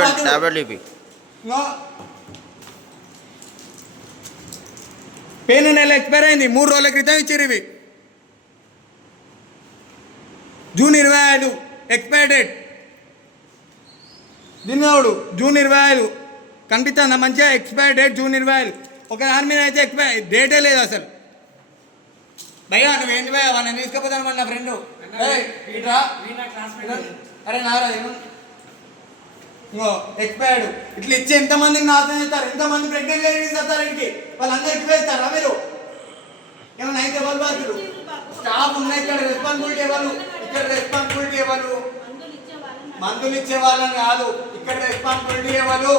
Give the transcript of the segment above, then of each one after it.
Tablet tablet ఇప్పి ఇంకో pain నెల expire అయింది. మూడు రోజుల క్రితం ఇచ్చారు ఇవి. జూన్ ఇరవై ఐదు ఎక్స్పైర్ డేట్ దీనివాడు జూన్ ఇరవై ఐదు. కనిపిస్తుందా? మంచిగా ఎక్స్పైర్ డేట్ జూన్ ఇరవై ఐదు. ఒక దాని మీద అయితే ఎక్స్పైర్ డేటే లేదు అసలు. భయ్యా నువ్వు ఏంటి భయ్యా? వాళ్ళని తీసుకుపోతాను మన నా ఫ్రెండ్ అరే నారా ఏమన్నా ఇంకో ఎక్స్పైర్డ్. ఇట్లా ఇచ్చి ఎంతమందికి నాశనం చేస్తారు. ఎంతమంది ప్రెగ్నెంట్ లేడీస్ వస్తారు ఇంటికి. వాళ్ళందరూ వేస్తారా మీరు? ఏమైనా అయితే ఎవరు బాధ్యులు? స్టాఫ్ ఉన్నాయి ఇక్కడ రెస్పాన్సిబిలిటీ ఎవరు? ఇక్కడ రెస్పాన్సిబిలిటీ ఎవరు? మందులు ఇచ్చే వాళ్ళని కాదు. ఇక్కడ రెస్పాన్సిబిలిటీ ఎవరు?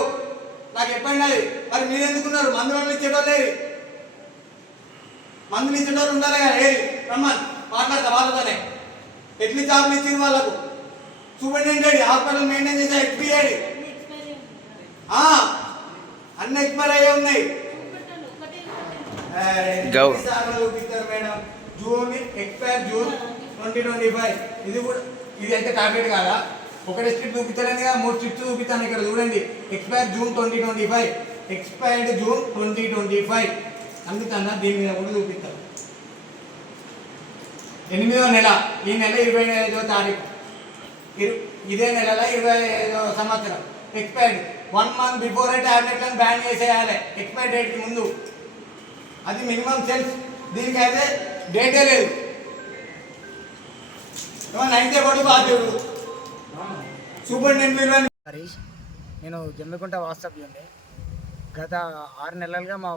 నాకు చెప్పండి అది. మరి మీరు ఎందుకున్నారు? మందులు ఇచ్చేటోళ్ళు లేరు మందులు ఇచ్చేటోళ్ళు ఉండాలి కదా ఏరి రమ్మని. మాట్లాడతా వాళ్ళతోనే. ఎట్లీ జాబులు ఇచ్చింది వాళ్ళకు? సూపరింటెండెంట్ హాస్పిటల్ మెయింటైన్ చేసే ఎక్స్పీరియడ్ అన్ని ఎక్స్పైర్ అయ్యే ఉన్నాయి. చూపిస్తారు madam? June expire June twenty twenty five. ఇది కూడా ఇది అయితే టాబ్లెట్ కాదా? ఒకటి స్ట్రిప్ చూపించలేదు కదా మూడు స్ట్రిప్స్ చూపిస్తాను ఇక్కడ చూడండి. Expire June twenty twenty five. Expired June twenty twenty five. అందుకన్నా దీని మీద కూడా చూపిస్తాను. ఎనిమిదో నెల. ఈ నెల ఇరవై ఐదో తారీఖు. ఇదే నెలలో ఇరవై ఐదో సంవత్సరం ఎక్స్పైర్డ్ వన్ మంత్ బిఫోర్ ట్యాబ్లెట్లను బ్యాన్ చేసేయాలి. ఎక్స్పైర్ డేట్కి ముందు. అది మినిమం సెల్స్ దీనికైతే డేటే లేదు. ఏమన్నా అయితే కూడా బాధ్యుడు సూపరింటెండెంట్ హరీష్ నేను జమ్మికుంట వాస్తవ్యండి గత ఆరు నెలలుగా మా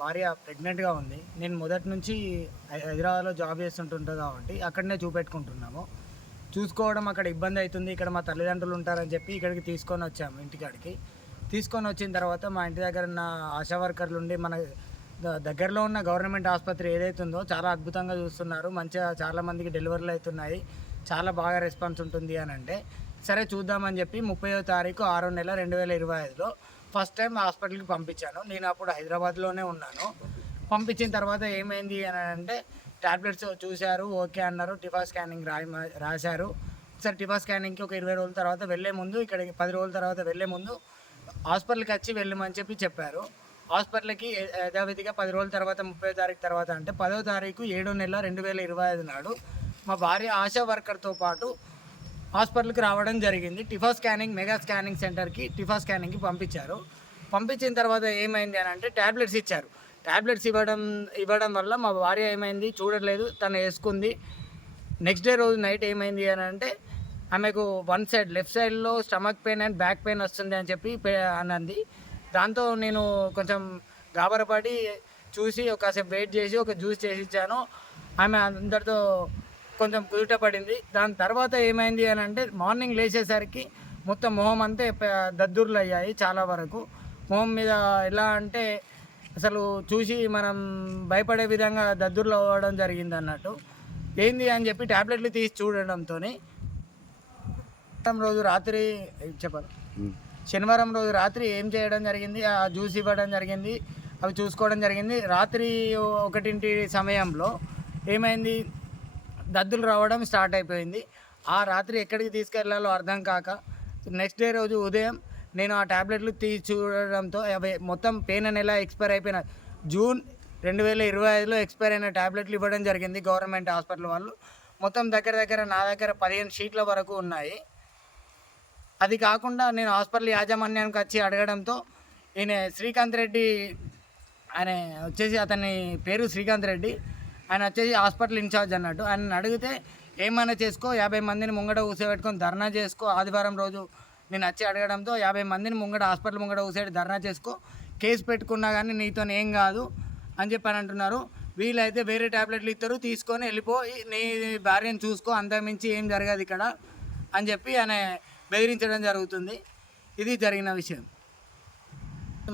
భార్య ప్రెగ్నెంట్గా ఉంది. నేను మొదటి నుంచి హై- హైదరాబాద్లో జాబ్ చేస్తుంటుంటుంది కాబట్టి అక్కడనే చూపెట్టుకుంటున్నాము. చూసుకోవడం అక్కడ ఇబ్బంది అవుతుంది. ఇక్కడ మా తల్లిదండ్రులు ఉంటారని చెప్పి ఇక్కడికి తీసుకొని వచ్చాము ఇంటికాడికి. తీసుకొని వచ్చిన తర్వాత మా ఇంటి దగ్గర ఉన్న ఆశా వర్కర్లు ఉండి మన దగ్గరలో ఉన్న గవర్నమెంట్ ఆసుపత్రి ఏదైతే ఉందో చాలా అద్భుతంగా చూస్తున్నారు. మంచిగా చాలా మందికి డెలివరీలు అవుతున్నాయి. చాలా బాగా రెస్పాన్స్ ఉంటుంది అని అంటే సరే చూద్దామని చెప్పి ముప్పై తారీఖు ఆరో నెల రెండు వేల ఇరవై ఐదులో ఫస్ట్ టైం హాస్పిటల్కి పంపించాను. నేను అప్పుడు హైదరాబాద్లోనే ఉన్నాను. పంపించిన తర్వాత ఏమైంది అని అంటే టాబ్లెట్స్ చూశారు ఓకే అన్నారు. టిఫా స్కానింగ్ రాయి రాశారు. ఒకసారి టిఫా స్కానింగ్కి ఒక ఇరవై రోజుల తర్వాత వెళ్ళే ముందు ఇక్కడికి పది రోజుల తర్వాత వెళ్ళే ముందు హాస్పిటల్కి వచ్చి వెళ్ళమని చెప్పి చెప్పారు. హాస్పిటల్కి యథావిధిగా పది రోజుల తర్వాత ముప్పై తారీఖు తర్వాత అంటే పదో తారీఖు ఏడో నెల రెండు వేల ఇరవై ఐదు నాడు మా భార్య ఆశా వర్కర్తో పాటు హాస్పిటల్కి రావడం జరిగింది. టిఫా స్కానింగ్ మెగా స్కానింగ్ సెంటర్కి టిఫా స్కానింగ్కి పంపించారు. పంపించిన తర్వాత ఏమైంది అని అంటే ట్యాబ్లెట్స్ ఇచ్చారు. ట్యాబ్లెట్స్ ఇవ్వడం ఇవ్వడం వల్ల మా భార్య ఏమైంది చూడట్లేదు తను వేసుకుంది. నెక్స్ట్ డే రోజు నైట్ ఏమైంది అని అంటే ఆమెకు వన్ సైడ్ లెఫ్ట్ సైడ్లో stomach pain and back pain వస్తుంది అని చెప్పి అన్నది దాంతో నేను కొంచెం గాబరపడి చూసి ఒకసేపు వెయిట్ చేసి ఒక జ్యూస్ చేసి ఇచ్చాను. ఆమె అందరితో కొంచెం కుదుట పడింది. దాని తర్వాత ఏమైంది అని అంటే మార్నింగ్ లేచేసరికి మొత్తం మొహం అంతే దద్దుర్లు అయ్యాయి చాలా వరకు. మొహం మీద ఎలా అంటే అసలు చూసి మనం భయపడే విధంగా దద్దుర్లు అవ్వడం జరిగింది అన్నట్టు. ఏంది అని చెప్పి ట్యాబ్లెట్లు తీసి చూడడంతో రోజు రాత్రి చెప్పాలి. శనివారం రోజు రాత్రి ఏం చేయడం జరిగింది? ఆ జ్యూస్ ఇవ్వడం జరిగింది అవి చూసుకోవడం జరిగింది. రాత్రి ఒకటింటి సమయంలో ఏమైంది? దద్దులు రావడం స్టార్ట్ అయిపోయింది. ఆ రాత్రి ఎక్కడికి తీసుకెళ్ళాలో అర్థం కాక నెక్స్ట్ డే రోజు ఉదయం నేను ఆ ట్యాబ్లెట్లు తీసి చూడడంతో అవి మొత్తం పెయిన్ నెల ఎక్స్పైర్ అయిపోయిన. జూన్ రెండు వేల ఇరవై ఐదులో ఎక్స్పైర్ అయిన ట్యాబ్లెట్లు ఇవ్వడం జరిగింది గవర్నమెంట్ హాస్పిటల్ వాళ్ళు. మొత్తం దగ్గర దగ్గర నా దగ్గర పదిహేను షీట్ల వరకు ఉన్నాయి. అది కాకుండా నేను హాస్పిటల్ యాజమాన్యానికి వచ్చి అడగడంతో ఈయన శ్రీకాంత్ రెడ్డి ఆయన వచ్చేసి అతని పేరు శ్రీకాంత్ రెడ్డి. ఆయన వచ్చేసి హాస్పిటల్ ఇన్ఛార్జ్ అన్నట్టు. ఆయన అడిగితే ఏమైనా చేసుకో యాభై మందిని ముంగట కూర్చోబెట్టుకొని ధర్నా చేసుకో ఆదివారం రోజు నేను వచ్చి అడగడంతో యాభై మందిని ముంగట హాస్పిటల్ ముంగట ఒకసైడ్ ధర్నా చేసుకో. కేసు పెట్టుకున్నా కానీ నీతో ఏం కాదు అని చెప్పి అని అంటున్నారు. వీలైతే వేరే ట్యాబ్లెట్లు ఇస్తారు తీసుకొని వెళ్ళిపోయి నీ భార్యను చూసుకో అంతమించి ఏం జరగదు ఇక్కడ అని చెప్పి ఆయన బెదిరించడం జరుగుతుంది. ఇది జరిగిన విషయం.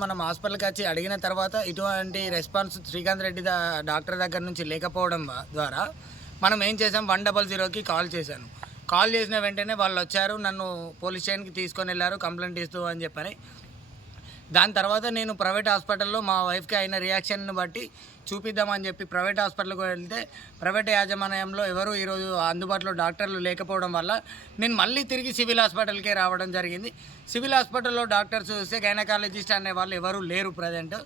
మనం హాస్పిటల్కి వచ్చి అడిగిన తర్వాత ఇటువంటి రెస్పాన్స్ శ్రీకాంత్ రెడ్డి డాక్టర్ దగ్గర నుంచి లేకపోవడం ద్వారా మనం ఏం చేసాం వన్ డబల్ జీరోకి కాల్ చేశాను. కాల్ చేసిన వెంటనే వాళ్ళు వచ్చారు నన్ను పోలీస్ స్టేషన్కి తీసుకొని వెళ్ళారు కంప్లైంట్ ఇస్తూ అని చెప్పని. దాని తర్వాత నేను ప్రైవేట్ హాస్పిటల్లో మా వైఫ్కి అయిన రియాక్షన్ని బట్టి చూపిద్దామని చెప్పి ప్రైవేట్ హాస్పిటల్కి వెళ్తే ప్రైవేట్ యాజమాన్యంలో ఎవరు ఈరోజు అందుబాటులో డాక్టర్లు లేకపోవడం వల్ల నేను మళ్ళీ తిరిగి సివిల్ హాస్పిటల్కే రావడం జరిగింది. సివిల్ హాస్పిటల్లో డాక్టర్స్ చూస్తే గైనకాలజిస్ట్ అనే వాళ్ళు ఎవరు లేరు ప్రజెంట్.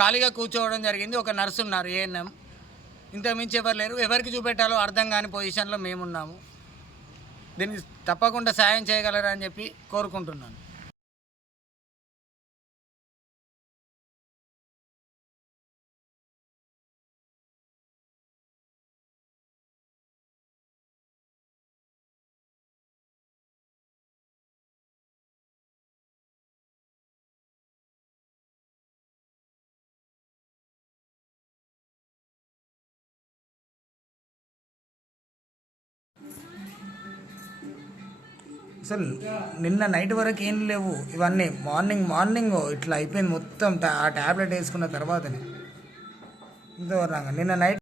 ఖాళీగా కూర్చోవడం జరిగింది. ఒక నర్సు ఉన్నారు ఏఎన్ఎం. ఇంతకుమించి ఎవరు లేరు. ఎవరికి చూపెట్టాలో అర్థం కాని పొజిషన్లో మేమున్నాము. దీనికి తప్పకుండా సాయం చేయగలరని చెప్పి కోరుకుంటున్నాను. అసలు నిన్న నైట్ వరకు ఏం లేవు. ఇవన్నీ మార్నింగ్ మార్నింగ్ ఇట్లా అయిపోయింది మొత్తం. ఆ ట్యాబ్లెట్ వేసుకున్న తర్వాతనే. ఇంతవరకు నిన్న నైట్